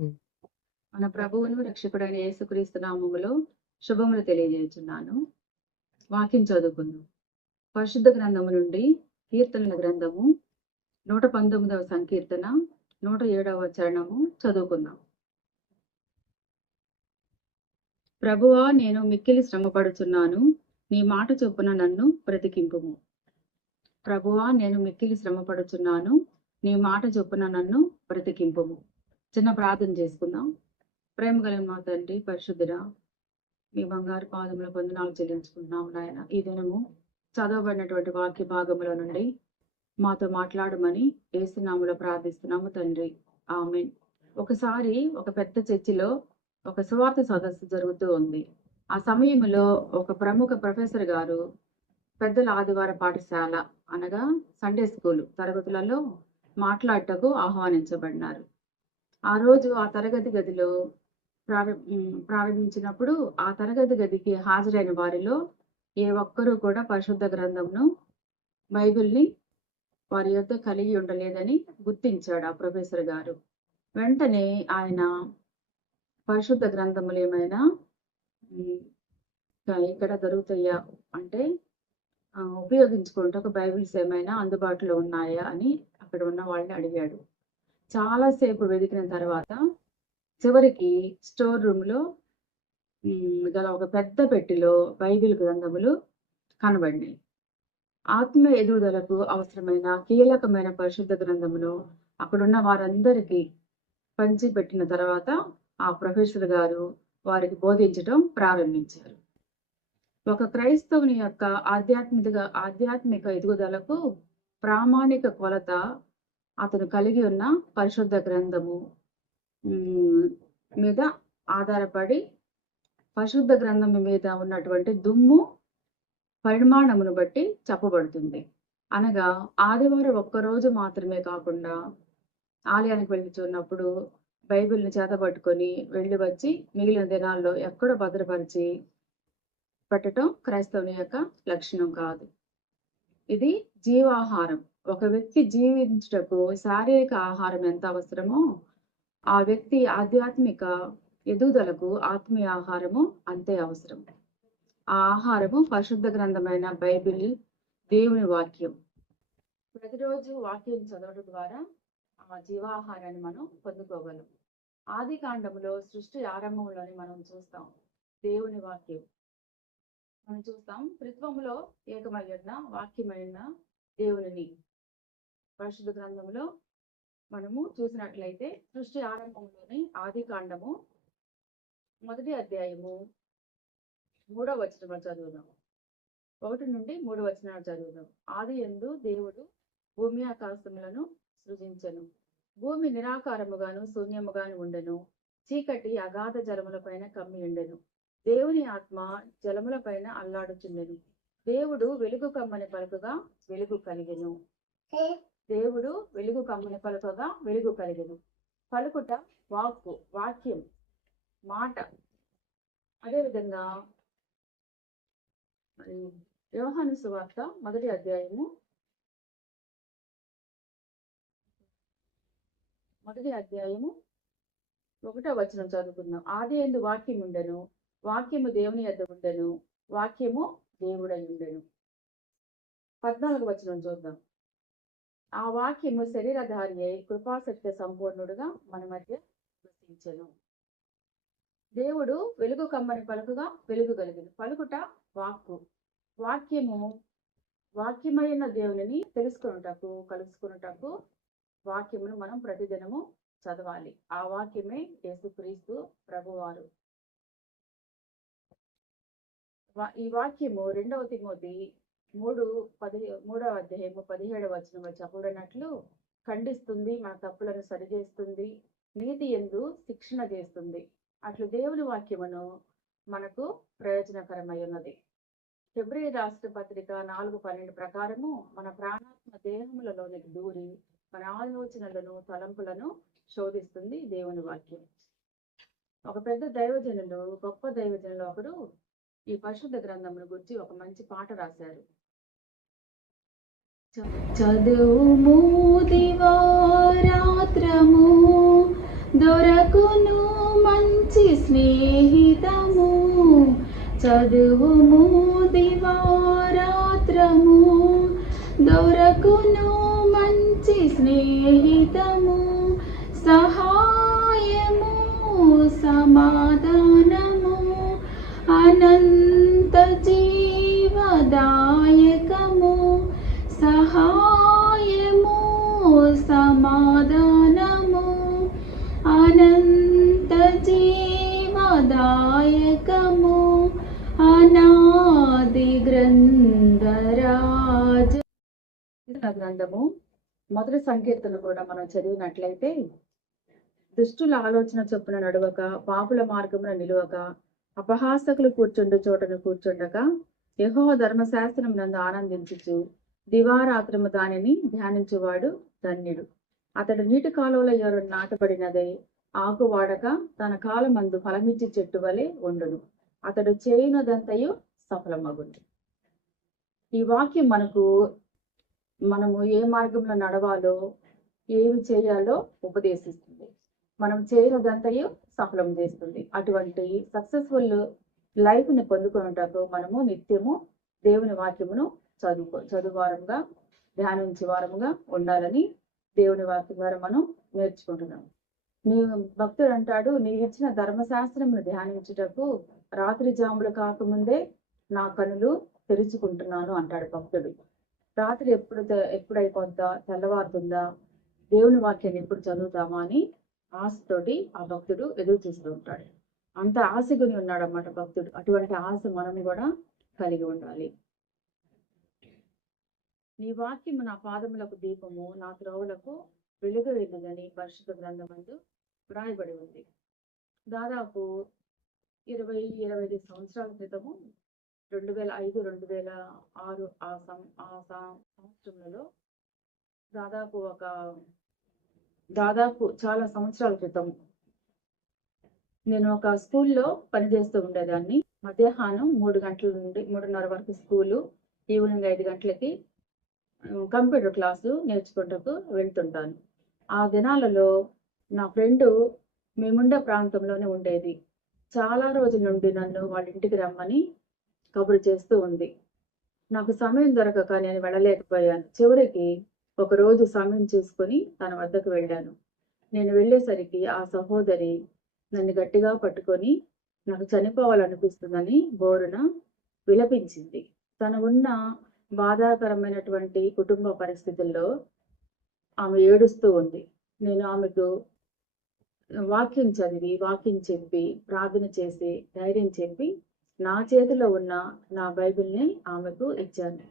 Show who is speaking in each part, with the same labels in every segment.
Speaker 1: మన ప్రభువును రక్షకుడైన యేసుక్రీస్తు నామములో శుభములు తెలియజేస్తున్నాను వాక్యం చదువుకుందాం. పరిశుద్ధ గ్రంథము నుండి కీర్తనల గ్రంథము నూట పంతొమ్మిదవ సంకీర్తన నూట ఏడవ చరణము చదువుకుందాం. ప్రభువా నేను మిక్కిలి శ్రమపడుచున్నాను. నీ మాట చొప్పున నన్ను బ్రతికింపుము. ప్రభువా నేను మిక్కిలి శ్రమపడుచున్నాను. నీ మాట చొప్పున నన్ను బ్రతికింపుము. చిన్న ప్రార్థన చేసుకుందాం. ప్రేమ కలిగిన మా తండ్రి పరిశుద్ధుడ మీ బంగారు పాదముల పొందనాలు చెల్లించుకుంటున్నాం నాయన. ఈ దినము చదవబడినటువంటి వాక్య భాగంలో నుండి మాతో మాట్లాడమని ఏసునాములో ప్రార్థిస్తున్నాము తండ్రి. ఆమె ఒకసారి ఒక పెద్ద చర్చిలో ఒక సువార్త సదస్సు జరుగుతూ ఉంది. ఆ సమయంలో ఒక ప్రముఖ ప్రొఫెసర్ గారు పెద్దల ఆదివార పాఠశాల అనగా సండే స్కూల్ తరగతులలో మాట్లాడటకు ఆహ్వానించబడినారు. ఆ రోజు ఆ తరగతి గదిలో ప్రారం ప్రారంభించినప్పుడు ఆ తరగతి గదికి హాజరైన వారిలో ఏ ఒక్కరూ కూడా పరిశుద్ధ గ్రంథంను బైబిల్ని వారి యొక్క కలిగి ఉండలేదని గుర్తించాడు ఆ ప్రొఫెసర్ గారు. వెంటనే ఆయన పరిశుద్ధ గ్రంథములు ఏమైనా ఇక్కడ దొరుకుతాయా అంటే ఉపయోగించుకుంటే ఒక బైబిల్స్ ఏమైనా అందుబాటులో ఉన్నాయా అని అక్కడ ఉన్న వాళ్ళని అడిగాడు. చాలాసేపు వెతికిన తర్వాత చివరికి స్టోర్ రూమ్లో గల ఒక పెద్ద పెట్టెలో బైబిల్ గ్రంథములు కనబడినాయి. ఆత్మ ఎదుగుదలకు అవసరమైన కీలకమైన పరిశుద్ధ గ్రంథమును అక్కడున్న వారందరికీ పంచి పెట్టిన తర్వాత ఆ ప్రొఫెసర్ గారు వారికి బోధించడం ప్రారంభించారు. ఒక క్రైస్తవుని యొక్క ఆధ్యాత్మిక ఆధ్యాత్మిక ఎదుగుదలకు ప్రామాణిక కొలత అతను కలిగి ఉన్న పరిశుద్ధ గ్రంథము మీద ఆధారపడి పరిశుద్ధ గ్రంథం మీద ఉన్నటువంటి దుమ్ము పరిమాణమును బట్టి చెప్పబడుతుంది. అనగా ఆదివారం ఒక్క రోజు మాత్రమే కాకుండా ఆలయానికి వెళ్ళి చూన్నప్పుడు బైబిల్ని చేతబట్టుకొని వెళ్ళి వచ్చి మిగిలిన దినాల్లో ఎక్కడో భద్రపరిచి పెట్టడం క్రైస్తవుని యొక్క లక్షణం కాదు. ఇది జీవాహారం. ఒక వ్యక్తి జీవించుటకు శారీరక ఆహారం ఎంత అవసరమో ఆ వ్యక్తి ఆధ్యాత్మిక ఎదుగుదలకు ఆత్మీయ ఆహారము అంతే అవసరం. ఆ ఆహారము పరిశుద్ధ గ్రంథమైన బైబిల్ దేవుని వాక్యం. ప్రతిరోజు వాక్యం చదవడం ద్వారా ఆ జీవాహారాన్ని మనం పొందుకోగలం. ఆది కాండంలో సృష్టి ఆరంభంలోని మనం చూస్తాం దేవుని వాక్యం. మనం చూస్తాం త్రిత్వంలో ఏకమైన వాక్యమైన దేవునిని. పరిశుద్ధ గ్రంథంలో మనము చూసినట్లయితే సృష్టి ఆరంభంలోని ఆది కాండము మొదటి అధ్యాయము మూడవ వచనం చదువుదాం. ఒకటి నుండి మూడు వచనాలు చదువుదాం. ఆది ఎందు దేవుడు భూమి ఆకాశములను సృజించను. భూమి నిరాకారముగాను శూన్యముగాను ఉండెను. చీకటి అగాధ జలముల పైన కమ్మి ఉండెను దేవుని ఆత్మ జలముల పైన అల్లాడుచుండెను. దేవుడు వెలుగు కమ్మని పలుకగా వెలుగు కలిగెను. దేవుడు వెలుగు కమ్మని పలుకగా వెలుగు కలిగెను. పలుకుట వాక్కు వాక్యం మాట. అదేవిధంగా మరి యోహాను సువార్త మొదటి అధ్యాయము మొదటి అధ్యాయము ఒకటో వచనం చదువుకుందాం. ఆది ఎందు వాక్యం ఉండను వాక్యము దేవుని యొద్ద ఉండెను వాక్యము దేవుడై ఉండెను. పద్నాలుగు వచనం చూద్దాం. ఆ వాక్యము శరీరధారి అయి కృపాసక్తి సంపూర్ణుడుగా మన మధ్య వసించెను దేవుడు వెలుగు కమ్మని పలుకుగా వెలుగు కలిగింది పలుకుట వాక్కు. వాక్యము వాక్యమైన దేవునిని తెలుసుకున్నటకు కలుసుకున్నటకు వాక్యమును మనం ప్రతిదినము చదవాలి. ఆ వాక్యమే యేసుక్రీస్తు ప్రభువారు. ఈ వాక్యము రెండవ తిమోతి మూడు పది మూడవ అధ్యాయము పదిహేడవ వచనంలో చెప్పబడినట్లు ఖండిస్తుంది మన తప్పులను సరిచేస్తుంది నీతి ఎందు శిక్షణ చేస్తుంది. అట్లు దేవుని వాక్యమును మనకు ప్రయోజనకరమై ఉన్నది ఫిబ్రవరి రాష్ట్ర పత్రిక నాలుగు పన్నెండు ప్రకారము మన ప్రాణాత్మ దేహములలోనికి దూరి మన ఆలోచనలను తలంపులను శోధిస్తుంది దేవుని వాక్యం. ఒక పెద్ద దైవజనులు గొప్ప దైవజనులు ఒకరు ఈ పరిశుద్ధ గ్రంథమును గురించి ఒక మంచి పాట రాశారు. చదువు దివారాత్రము దొరకును మంచి స్నేహితము. చదువుము దివారాత్రము దొరకును మంచి స్నేహితము. సహాయము సమాధ అనంత జీవదాయకము సహాయము సమాధానము. అనంత జీవదాయకము అనాది గ్రంథరాజ గ్రంథము. మొదటి సంకీర్తన కూడా మనం చదివినట్లయితే దుష్టుల ఆలోచన చొప్పున నడవక పాపుల మార్గమున నిలువక అపహాసకులు కూర్చుండు చోటను కూర్చుండగా యహో ధర్మశాస్త్రం నందు ఆనందించుచు దివారాత్రము దానిని ధ్యానించువాడు ధన్యుడు. అతడు నీటి కాలువల ఎవరు నాటబడినదే ఆకు వాడక తన కాలమందు ఫలమిచ్చి చెట్టు వలె ఉండును. అతడు చేయునదంతయు సఫలమగును. ఈ వాక్యం మనకు మనము ఏ మార్గంలో నడవాలో ఏమి చేయాలో ఉపదేశిస్తుంది. మనం చేయనిదంతయు సఫలం చేస్తుంది. అటువంటి సక్సెస్ఫుల్ లైఫ్ని పొందుకున్నటకు మనము నిత్యము దేవుని వాక్యమును చదువుకో చదువారంగా ధ్యానించే వారముగా ఉండాలని దేవుని వాక్యం ద్వారా మనం నేర్చుకుంటున్నాం నీ భక్తుడు అంటాడు నీ ఇచ్చిన ధర్మశాస్త్రమును ధ్యానించుటకు రాత్రి జాములు కాకముందే నా కనులు తెరుచుకుంటున్నాను అంటాడు భక్తుడు. రాత్రి ఎప్పుడు ఎప్పుడైపోద్దా తెల్లవారుతుందా? దేవుని వాక్యాన్ని ఎప్పుడు చదువుతామా అని ఆశతోటి ఆ భక్తుడు ఎదురు చూస్తూ ఉంటాడు. అంత ఆశగుని ఉన్నాడు అన్నమాట భక్తుడు. అటువంటి ఆశ మనం కూడా కలిగి ఉండాలి. నీ వాక్యము నా పాదములకు దీపము నా త్రోవలకు వెలుగు వెళ్ళదని పరిశుద్ధ గ్రంథమందు వ్రాయబడి ఉంది. దాదాపు ఇరవై ఇరవై ఐదు సంవత్సరాల క్రితము రెండు వేల ఐదు రెండు వేల ఆరు ఆ సం ఆ సంవత్సరంలో దాదాపు ఒక దాదాపు చాలా సంవత్సరాల క్రితం నేను ఒక స్కూల్లో పనిచేస్తూ ఉండేదాన్ని. మధ్యాహ్నం మూడు గంటల నుండి మూడున్నర వరకు స్కూలు ఈవినింగ్ ఐదు గంటలకి కంప్యూటర్ క్లాసు నేర్చుకుంటూ వెళ్తుంటాను. ఆ దినాలలో నా ఫ్రెండ్ మేముండే ప్రాంతంలోనే ఉండేది. చాలా రోజుల నుండి నన్ను వాళ్ళ ఇంటికి రమ్మని కబురు చేస్తూ ఉంది. నాకు సమయం దొరకక నేను వెళ్ళలేకపోయాను. చివరికి ఒకరోజు సమయం చేసుకుని తన వద్దకు వెళ్ళాను. నేను వెళ్ళేసరికి ఆ సహోదరి నన్ను గట్టిగా పట్టుకొని నాకు చనిపోవాలనిపిస్తుందని బోరున విలపించింది. తను ఉన్న బాధాకరమైనటువంటి కుటుంబ పరిస్థితుల్లో ఆమె ఏడుస్తూ ఉంది. నేను ఆమెకు వాక్యం చదివి వాక్యం చెప్పి ప్రార్థన చేసి ధైర్యం చెప్పి నా చేతిలో ఉన్న నా బైబిల్ని ఆమెకు ఇచ్చాను.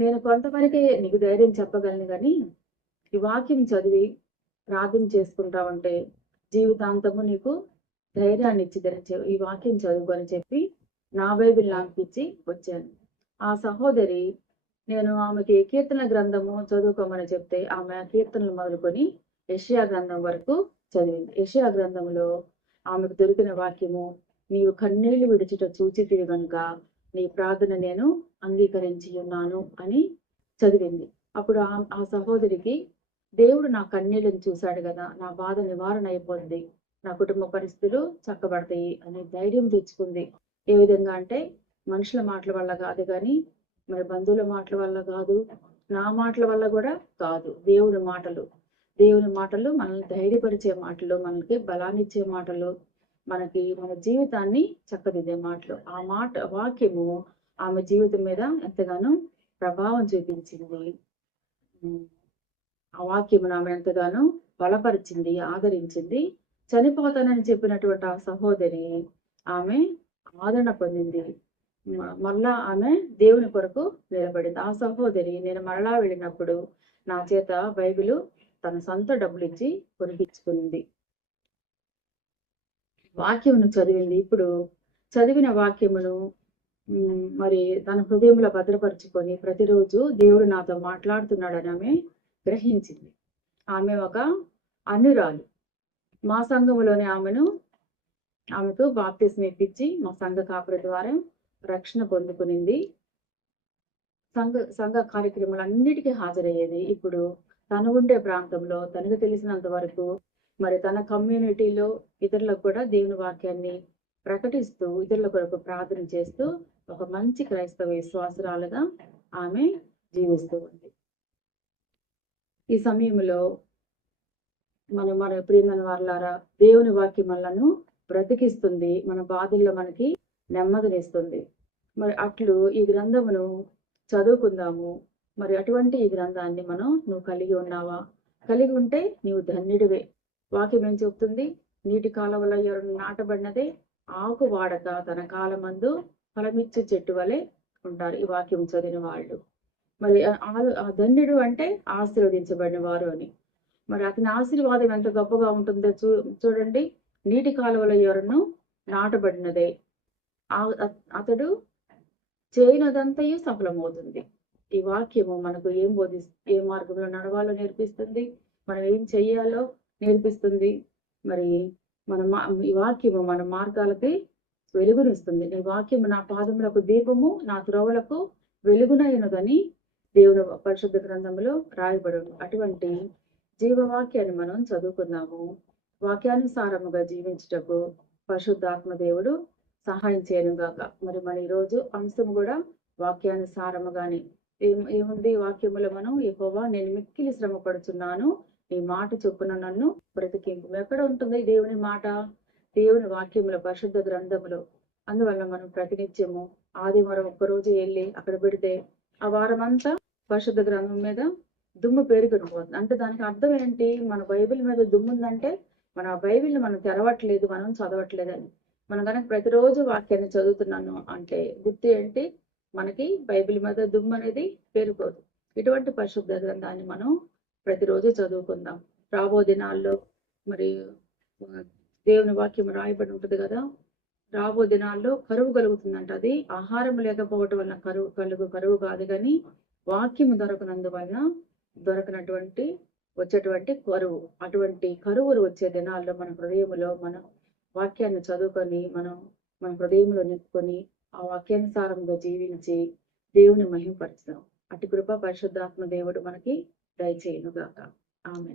Speaker 1: నేను కొంతవరకే నీకు ధైర్యం చెప్పగలను కానీ ఈ వాక్యం చదివి ప్రార్థన చేసుకుంటా ఉంటే జీవితాంతము నీకు ధైర్యాన్ని ఇచ్చిదని చె- ఈ వాక్యం చదువుకొని చెప్పి నా బైబిల్ నాకు వచ్చాను. ఆ సహోదరి నేను ఆమెకి కీర్తన గ్రంథము చదువుకోమని చెప్తే ఆమె కీర్తనలు మొదలుకొని యషియా గ్రంథం వరకు చదివింది. యషియా గ్రంథంలో ఆమెకు దొరికిన వాక్యము నీవు కన్నీళ్ళు విడిచిట చూచితే గనుక నీ ప్రార్థన నేను అంగీకరించి ఉన్నాను అని చదివింది. అప్పుడు ఆ ఆ సహోదరికి దేవుడు నా కన్నీళ్ళని చూశాడు కదా నా బాధ నివారణ అయిపోయింది నా కుటుంబ పరిస్థితులు చక్కబడతాయి అనే ధైర్యం తెచ్చుకుంది. ఏ విధంగా అంటే మనుషుల మాటల వల్ల కాదు కానీ మరి బంధువుల మాటల వల్ల కాదు నా మాటల వల్ల కూడా కాదు దేవుడి మాటలు. దేవుని మాటలు మనల్ని ధైర్యపరిచే మాటలు మనకి బలాన్నిచ్చే మాటలు మనకి మన జీవితాన్ని చక్కదిద్దే మాటలు. ఆ మాట వాక్యము ఆమె జీవితం మీద ఎంతగానో ప్రభావం చూపించింది. ఆ వాక్యము ఆమె ఎంతగానో బలపరిచింది ఆదరించింది. చనిపోతానని చెప్పినటువంటి ఆ సహోదరి ఆమె ఆదరణ పొందింది. మ- మరలా ఆమె దేవుని కొరకు నిలబడింది. ఆ సహోదరి నేను మరలా వెళ్ళినప్పుడు నా చేత బైబిలు తన సొంత డబ్బులు ఇచ్చి కొనిపించుకుంది. వాక్యమును చదివింది. ఇప్పుడు చదివిన వాక్యమును మరి తన హృదయంలో భద్రపరుచుకొని ప్రతిరోజు దేవుడు నాతో మాట్లాడుతున్నాడని ఆమె గ్రహించింది. ఆమె ఒక అనురాలు మా సంఘములోని ఆమెను ఆమెకు బాప్తిస్మ ఇప్పించి మా సంఘ కాపుర ద్వారా రక్షణ పొందుకునింది. సంఘ సంఘ కార్యక్రమాలన్నిటికీ హాజరయ్యేది. ఇప్పుడు తను ఉండే ప్రాంతంలో తనకు తెలిసినంత వరకు మరి తన కమ్యూనిటీలో ఇతరులకు కూడా దేవుని వాక్యాన్ని ప్రకటిస్తూ ఇతరుల కొరకు ప్రార్థన చేస్తూ ఒక మంచి క్రైస్తవ విశ్వాసరాలుగా ఆమె జీవిస్తూ ఉంది. ఈ సమయంలో మన మన ప్రియమైన వాళ్ళారా దేవుని వాక్యం మనలను బ్రతికిస్తుంది మన బాధల్లో మనకి నెమ్మదినిస్తుంది. మరి అట్లు ఈ గ్రంథమును చదువుకుందాము. మరి అటువంటి ఈ గ్రంథాన్ని మనం నువ్వు కలిగి ఉన్నావా? కలిగి ఉంటే నీవు ధన్యుడివే. వాక్యం ఏం చెప్తుంది? నీటి కాలువలో ఎవరు నాటబడినదే ఆకు వాడక తన కాలమందు ఫలమిచ్చు చెట్టు వలె ఉంటారు. ఈ వాక్యం చదివిన వాళ్ళు. మరి ఆ- ధన్యుడు అంటే ఆశీర్వదించబడిన వారు అని. మరి అతని ఆశీర్వాదం ఎంత గొప్పగా ఉంటుందో చూ చూడండి. నీటి కాలువల ఎవరును నాటబడినదే. ఆ- అతడు చేయనదంతయు సఫలమవుతుంది. ఈ వాక్యము మనకు ఏం బోధి ఏ మార్గంలో నడవాలో నేర్పిస్తుంది? మనం ఏం చెయ్యాలో నేర్పిస్తుంది. మరి మన మా ఈ వాక్యము మన మార్గాలపై వెలుగునిస్తుంది. ఈ వాక్యము నా పాదములకు దీపము నా త్రోవలకు వెలుగునైనదని దేవుని పరిశుద్ధ గ్రంథంలో రాయబడు అటువంటి జీవవాక్యాన్ని మనం చదువుకున్నాము వాక్యానుసారముగా జీవించుటకు పరిశుద్ధాత్మ దేవుడు సహాయం చేయను గాక. మరి మన ఈరోజు అంశం కూడా వాక్యానుసారముగానే. ఏం ఏముంది? వాక్యములో మనం ఎక్కువ నేను మిక్కిలి శ్రమ పడుతున్నాను నీ మాట చొప్పున నన్ను బ్రతికింపు. ఎక్కడ ఉంటుంది దేవుని మాట? దేవుని వాక్యములో పరిశుద్ధ గ్రంథములో. అందువల్ల మనం ప్రతినిత్యము ఆదివారం ఒక్కరోజు వెళ్ళి అక్కడ పెడితే ఆ వారం అంతా పరిశుద్ధ గ్రంథం మీద దుమ్ము పేరుకుని పోతుంది అంటే దానికి అర్థం ఏంటి? మన బైబిల్ మీద దుమ్ము ఉందంటే మన బైబిల్ని మనం తెరవట్లేదు మనం చదవట్లేదని. మనం కనుక ప్రతిరోజు వాక్యాన్ని చదువుతున్నాను అంటే గుర్తు ఏంటి? మనకి బైబిల్ మీద దుమ్ము అనేది పేరుకోదు. ఇటువంటి పరిశుద్ధ గ్రంథాన్ని మనం ప్రతిరోజు చదువుకుందాం. రాబో దినాల్లో మరి దేవుని వాక్యం రాయబడి ఉంటుంది కదా? రాబో దినాల్లో కరువు కలుగుతుందంట అది. ఆహారం లేకపోవటం వలన కరువు కలుగు కరువు కాదు కానీ వాక్యం దొరకనందువలన దొరకనటువంటి వచ్చేటువంటి కరువు. అటువంటి కరువులు వచ్చే దినాల్లో మన హృదయములో మన వాక్యాన్ని చదువుకొని మనం మన హృదయంలో నింపుకొని ఆ వాక్యానుసారంగా జీవించి దేవుని మహిమపరుస్తాం. అటు కృప పరిశుద్ధాత్మ దేవుడు మనకి దయచేయును గాక ఆమె